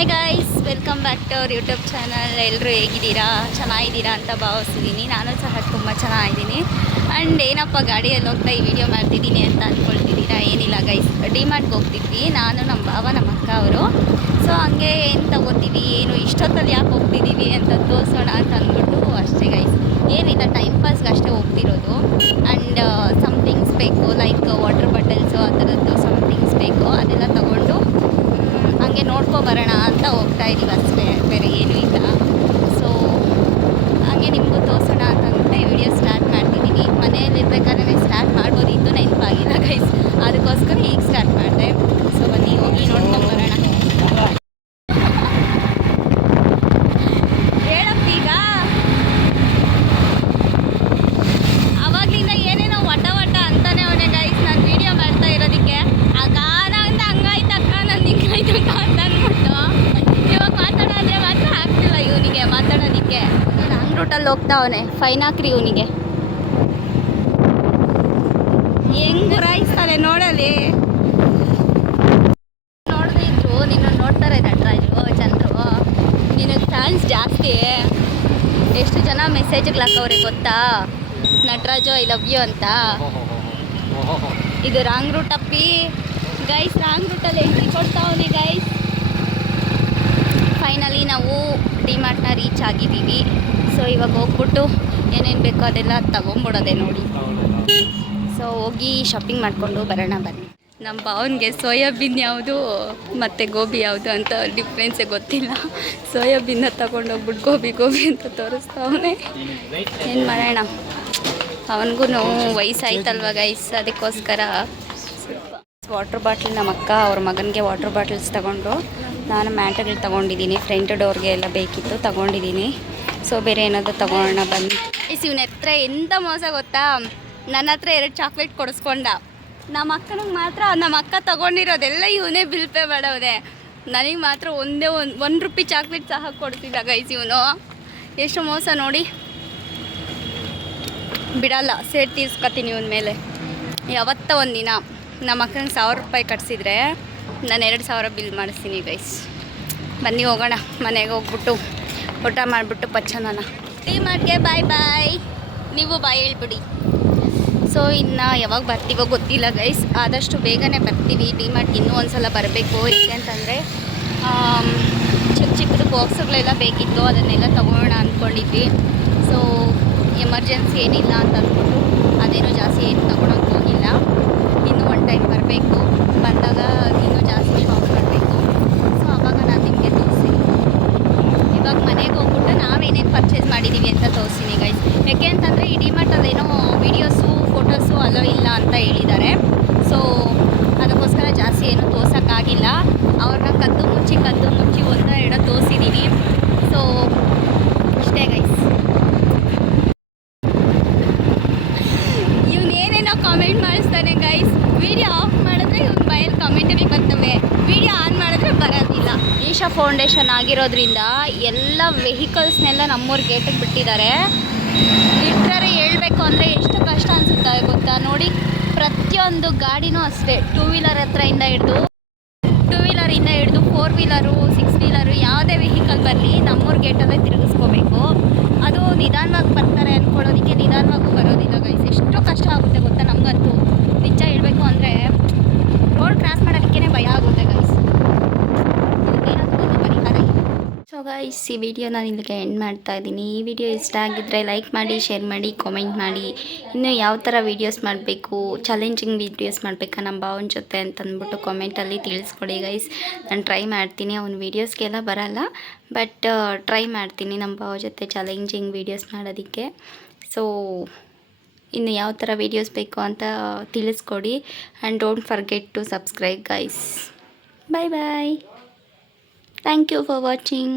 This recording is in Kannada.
Hi guys, welcome back to our YouTube channel. ಎಲ್ಲರೂ ಹೇಗಿದ್ದೀರಾ? ಚೆನ್ನಾಗಿದ್ದೀರಾ ಅಂತ ಭಾವಿಸ್ತಿದ್ದೀನಿ. ನಾನು ಸಹ ತುಂಬ ಚೆನ್ನಾಗಿದ್ದೀನಿ. ಆ್ಯಂಡ್ ಏನಪ್ಪ ಗಾಡಿಯಲ್ಲಿ ಹೋಗ್ತಾ ಈ ವಿಡಿಯೋ ಮಾಡ್ತಿದ್ದೀನಿ ಅಂತ ಅಂದ್ಕೊಳ್ತಿದ್ದೀರಾ? ಏನಿಲ್ಲ ಗೈಸ್, ಡಿಮಾರ್ಟ್ಗೆ ಹೋಗ್ತಿದ್ವಿ ನಾನು, ನಮ್ಮ ಭಾವ, ನಮ್ಮ ಅಕ್ಕ ಅವರು. ಸೊ ಹಂಗೆ ಏನು ತಗೋತೀವಿ, ಏನು ಇಷ್ಟೊತ್ತಲ್ಲಿ ಯಾಕೆ ಹೋಗ್ತಿದ್ದೀವಿ ಅಂತ ತೋರಿಸೋಣ ಅಂತ ಅಂದ್ಬಿಟ್ಟು ಅಷ್ಟೇ ಗೈಸ್. ಏನಿಲ್ಲ, ಟೈಮ್ ಪಾಸ್ಗೆ ಅಷ್ಟೇ ಹೋಗ್ತಿರೋದು. ಆ್ಯಂಡ್ ಸಮ್ಥಿಂಗ್ಸ್ ಬೇಕು, ಲೈಕ್ ವಾಟರ್ ಬಾಟಲ್ಸು ಆ ಥರದ್ದು ಸಮ್ಥಿಂಗ್ಸ್ ಬೇಕು. ಅದೆಲ್ಲ ತೊಗೊಂಡು ಹಂಗೆ ನೋಡ್ಕೊಬರೋಣ ಅಂತ ಹೋಗ್ತಾ ಇದ್ದೀವಿ ಅಷ್ಟೇ, ಬೇರೆ ಏನೂ ಇಲ್ಲ. ಸೊ ಹಾಗೆ ನಿಮಗೂ ತೋರಿಸೋಣ ಅಂತ ಅಂದ್ಬಿಟ್ಟು ಈ ವಿಡಿಯೋ ಸ್ಟಾರ್ಟ್ ಮಾಡ್ತಿದ್ದೀನಿ. ಮನೆಯಲ್ಲಿರ್ಬೇಕಾದ್ರೆ ಸ್ಟಾರ್ಟ್ ಮಾಡ್ಬೋದಿತ್ತು, ನೆನಪಾಗಿಲ್ಲ ಗೈಸ್, ಅದಕ್ಕೋಸ್ಕರ ಈಗ ಸ್ಟಾರ್ಟ್ ಮಾಡಿದೆ. ಸೊ ಬನ್ನಿ ಹೋಗಿ ನೋಡ್ಕೊಂಬರೋಣ. ಹೇಳಪ್ಪ, ಈಗ ಅವಾಗ್ಲಿಂದ ಏನೇನೋ ವಟ ವಟ ಅಂತಾನೆ ಅವನೇ ಗೈಸ್, ನಾನು ವಿಡಿಯೋ ಮಾಡ್ತಾ ಇರೋದಕ್ಕೆ. ಆಗ ನಂದು ಹಂಗಾಯ್ತಕ್ಕ, ನಂದು ಹಿಂಗಾಯ್ತಕ್ಕ ಅಂತ ಅಂದ್ಬಿಟ್ಟು ಇವಾಗ ಮಾತಾಡೋದ್ರೆ ಮಾತ್ರ ಆಗ್ತಿಲ್ಲ ಇವನಿಗೆ ಮಾತಾಡೋದಕ್ಕೆ. ರಾಂಗ್ ರೂಟಲ್ಲಿ ಹೋಗ್ತಾವನೆ, ಫೈನ್ ಹಾಕ್ರಿ ಇವನಿಗೆ. ಹೆಂಗ್ ಗುರಾಯಿಸ್ತಾನೆ ನೋಡಲಿ. ನೋಡ್ದಿದ್ರು ನಿನ್ನ ನೋಡ್ತಾರೆ ನಟರಾಜು, ಜನರು ನಿನಗೆ ಫ್ಯಾನ್ಸ್ ಜಾಸ್ತಿ. ಎಷ್ಟು ಜನ ಮೆಸೇಜ್ಗಳು ಹಾಕವ್ರೆ ಗೊತ್ತಾ, ನಟರಾಜು ಐ ಲವ್ ಯು ಅಂತ. ಇದು ರಾಂಗ್ ರೂಟ್ ಅಪ್ಪಿ ಗೈಸ್, ರಾಂಗ್ ರೂಟಲ್ಲಿ ಎಂಟ್ರಿ ಕೊಡ್ತಾವನಿ ಗೈಸ್. ಫೈನಲಿ ನಾವು ಡಿಮಾರ್ಟ್ನ ರೀಚ್ ಆಗಿದ್ದೀವಿ. ಸೊ ಇವಾಗ ಹೋಗ್ಬಿಟ್ಟು ಏನೇನು ಬೇಕೋ ಅದೆಲ್ಲ ತಗೊಂಬಿಡೋದೆ ನೋಡಿ. ಸೊ ಹೋಗಿ ಶಾಪಿಂಗ್ ಮಾಡಿಕೊಂಡು ಬರೋಣ ಬನ್ನಿ. ನಮ್ಮ ಭಾವನಿಗೆ ಸೋಯಾಬೀನ್ ಯಾವುದು ಮತ್ತು ಗೋಬಿ ಯಾವುದು ಅಂತ ಡಿಫ್ರೆನ್ಸೇ ಗೊತ್ತಿಲ್ಲ. ಸೋಯಾಬೀನ್ನ ತಗೊಂಡೋಗ್ಬಿಟ್ಟು ಗೋಬಿ ಗೋಬಿ ಅಂತ ತೋರಿಸ್ತಾವನೆ. ಏನು ಮಾಡೋಣ, ಅವನಿಗೂ ವಯಸ್ಸಾಯ್ತಲ್ವ ಗೈಸ್, ಅದಕ್ಕೋಸ್ಕರ ಸ್ವಲ್ಪ ವಾಟ್ರ್ ಬಾಟ್ಲ್. ನಮ್ಮ ಅಕ್ಕ ಅವ್ರ ಮಗನಿಗೆ ವಾಟ್ರ್ ಬಾಟಲ್ಸ್ ತಗೊಂಡು, ನಾನು ಮ್ಯಾಟರ್ಗಳು ತೊಗೊಂಡಿದ್ದೀನಿ. ಫ್ರಂಟ್ ಡೋರ್ಗೆ ಎಲ್ಲ ಬೇಕಿತ್ತು, ತೊಗೊಂಡಿದ್ದೀನಿ. ಸೊ ಬೇರೆ ಏನಾದರೂ ತೊಗೊಳ್ಳೋಣ ಬನ್ನಿ. ಇವನ ಹತ್ರ ಎಂಥ ಮೋಸ ಗೊತ್ತಾ, ನನ್ನ ಹತ್ರ 2 ಚಾಕ್ಲೇಟ್ ಕೊಡಿಸ್ಕೊಂಡ. ನಮ್ಮ ಅಕ್ಕನಿಗೆ ಮಾತ್ರ, ನಮ್ಮ ಅಕ್ಕ ತೊಗೊಂಡಿರೋದೆಲ್ಲ ಇವನೇ ಬಿಲ್ ಪೇ ಮಾಡವನೆ. ನನಗೆ ಮಾತ್ರ ಒಂದೇ ಒಂದು ರೂಪಾಯಿ ಚಾಕ್ಲೇಟ್ ಸಹ ಕೊಡ್ತಿದ್ದ ಗೈಸ್ ಇವನು. ಎಷ್ಟು ಮೋಸ ನೋಡಿ. ಬಿಡಲ್ಲ, ಸೇಡ್ ತೀರ್ಸ್ಕೊತೀನಿ ಇವನ ಮೇಲೆ. ಯಾವತ್ತ ಒಂದಿನ ನಮ್ಮ ಅಕ್ಕನಿಗೆ 1000 ರೂಪಾಯಿ ಕಟ್ಸಿದ್ರೆ ನಾನು 2000 ಬಿಲ್ ಮಾಡಿಸ್ತೀನಿ ಗೈಸ್. ಬನ್ನಿ ಹೋಗೋಣ, ಮನೆಗೆ ಹೋಗ್ಬಿಟ್ಟು ಊಟ ಮಾಡಿಬಿಟ್ಟು ಪಚ್ಚನನ. ಡಿಮಾರ್ಟ್ಗೆ ಬಾಯ್ ಬಾಯ್. ನೀವು ಬಾಯ್ ಹೇಳ್ಬಿಡಿ. ಸೊ ಇನ್ನು ಯಾವಾಗ ಬರ್ತೀವೋ ಗೊತ್ತಿಲ್ಲ ಗೈಸ್, ಆದಷ್ಟು ಬೇಗನೆ ಬರ್ತೀವಿ. ಡಿಮಾರ್ಟ್ಗೆ ಇನ್ನೂ ಒಂದು ಸಲ ಬರಬೇಕು. ಏಕೆ ಅಂತಂದರೆ ಚಿಕ್ಕ ಚಿಕ್ಕದು ಬಾಕ್ಸುಗಳೆಲ್ಲ ಬೇಕಿತ್ತು, ಅದನ್ನೆಲ್ಲ ತೊಗೊಳ್ಳೋಣ ಅಂದ್ಕೊಂಡಿದ್ವಿ. ಸೊ ಎಮರ್ಜೆನ್ಸಿ ಏನಿಲ್ಲ ಅಂತ ಅಂದ್ಬಿಟ್ಟು ಅದೇನೋ ಜಾಸ್ತಿ ಏನು ತೊಗೊಳಕ್ಕೆ ಹೋಗಿಲ್ಲ. ಇನ್ನೂ ಒಂದು ಟೈಮ್ ಬರಬೇಕು, ಬಂದಾಗ ಇನ್ನೂ ಜಾಸ್ತಿ ಶಾಪ್ ಮಾಡಬೇಕು. ಸೊ ಆವಾಗ ನಾನು ನಿಮಗೆ ತೋರಿಸ್ತೀನಿ. ಇವಾಗ ಮನೆಗೆ ಹೋಗ್ಬಿಟ್ಟು ನಾವೇನೇನು ಪರ್ಚೇಸ್ ಮಾಡಿದ್ದೀವಿ ಅಂತ ತೋರಿಸ್ತೀನಿ ಗೈಸ್. ಯಾಕೆ ಅಂತಂದರೆ ಈ ಡಿಮಾರ್ಟಲ್ಲಿ ಏನೋ ವೀಡಿಯೋಸು ಫೋಟೋಸು ಅಲೋ ಇಲ್ಲ ಅಂತ ಹೇಳಿದ್ದಾರೆ. ಸೊ ಅದಕ್ಕೋಸ್ಕರ ಜಾಸ್ತಿ ಏನು ತೋರ್ಸೋಕ್ಕಾಗಿಲ್ಲ. ಅವ್ರನ್ನ ಕದ್ದು ಮುಚ್ಚಿ 1-2 ತೋರಿಸಿದ್ದೀನಿ. ಸೊ ಅಷ್ಟೇ ಗೈಸ್. ಇವನೇನೇನೋ ಕಾಮೆಂಟ್ ಮಾಡಿಸ್ತಾನೆ ಗೈಸ್. ವಿಡಿಯೋ ಆಫ್ ಮಾಡಿದ್ರೆ ಇವ್ನ ಬಾಯಲ್ಲಿ ಕಾಮೆಂಟಲ್ಲಿ ಬರ್ತವೆ, ವಿಡಿಯೋ ಆನ್ ಮಾಡಿದ್ರೆ ಬರೋದಿಲ್ಲ. ಈಶಾ ಫೌಂಡೇಶನ್ ಆಗಿರೋದ್ರಿಂದ ಎಲ್ಲ ವೆಹಿಕಲ್ಸ್ನೆಲ್ಲ ನಮ್ಮೂರು ಗೇಟಿಗೆ ಬಿಟ್ಟಿದ್ದಾರೆ. ಲಿಟ್ರರಿ ಹೇಳ್ಬೇಕು ಅಂದರೆ ಎಷ್ಟು ಕಷ್ಟ ಅನಿಸುತ್ತೆ ಗೊತ್ತಾ ನೋಡಿ. ಪ್ರತಿಯೊಂದು ಗಾಡಿನೂ ಅಷ್ಟೇ, 2 ವೀಲರ್ ಹತ್ರದಿಂದ ಹಿಡಿದು 4 ವೀಲರು 6 ವೀಲರು ಯಾವುದೇ ವೆಹಿಕಲ್ ಬರಲಿ ನಮ್ಮೂರು ಗೇಟಲ್ಲೇ ತಿರುಗಿಸ್ಕೋಬೇಕು. ಅದು ನಿಧಾನವಾಗಿ ಬರ್ತಾರೆ ಅಂದ್ಕೊಳ್ಳೋದಕ್ಕೆ ನಿಧಾನವಾಗೂ ಬರೋದಿಲ್ಲ ಗೈಸ್. ಎಷ್ಟು ಕಷ್ಟ ಆಗುತ್ತೆ ಗೊತ್ತಾ ನಮಗಂತೂ. ನಿಜ ಹೇಳಬೇಕು ಅಂದರೆ ರೋಡ್ ಕ್ರಾಸ್ ಮಾಡೋದಕ್ಕೇ ಭಯ ಆಗುತ್ತೆ ಗೈಸ್. ಏನಾದರೂ ಒಂದು ಪರಿಹಾರ ಇದೆ. ಸೊ ಗೈಸ್, ಈ ವಿಡಿಯೋ ನಾನು ಇಲ್ಲಿಗೆ ಎಂಡ್ ಮಾಡ್ತಾ ಇದ್ದೀನಿ. ಈ ವಿಡಿಯೋ ಇಷ್ಟ ಆಗಿದ್ದರೆ ಲೈಕ್ ಮಾಡಿ, ಶೇರ್ ಮಾಡಿ, ಕಾಮೆಂಟ್ ಮಾಡಿ. ಇನ್ನು ಯಾವ ಥರ ವೀಡಿಯೋಸ್ ಮಾಡಬೇಕು, ಚಾಲೆಂಜಿಂಗ್ ವೀಡಿಯೋಸ್ ಮಾಡಬೇಕಾ ನಮ್ಮ ಭಾವನ ಜೊತೆ ಅಂತಂದ್ಬಿಟ್ಟು ಕಾಮೆಂಟಲ್ಲಿ ತಿಳಿಸ್ಕೊಡಿ ಗೈಸ್. ನಾನು ಟ್ರೈ ಮಾಡ್ತೀನಿ. ಅವ್ನ ವೀಡಿಯೋಸ್ಗೆಲ್ಲ ಬರಲ್ಲ, ಬಟ್ ಟ್ರೈ ಮಾಡ್ತೀನಿ ನಮ್ಮ ಭಾವ ಜೊತೆ ಚಾಲೆಂಜಿಂಗ್ ವೀಡಿಯೋಸ್ ಮಾಡೋದಕ್ಕೆ. ಸೊ ಇನ್ನು ಯಾವ ಥರ ವೀಡಿಯೋಸ್ ಬೇಕು ಅಂತ ತಿಳಿಸ್ಕೊಡಿ. And don't forget to subscribe guys. Bye bye. Thank you for watching.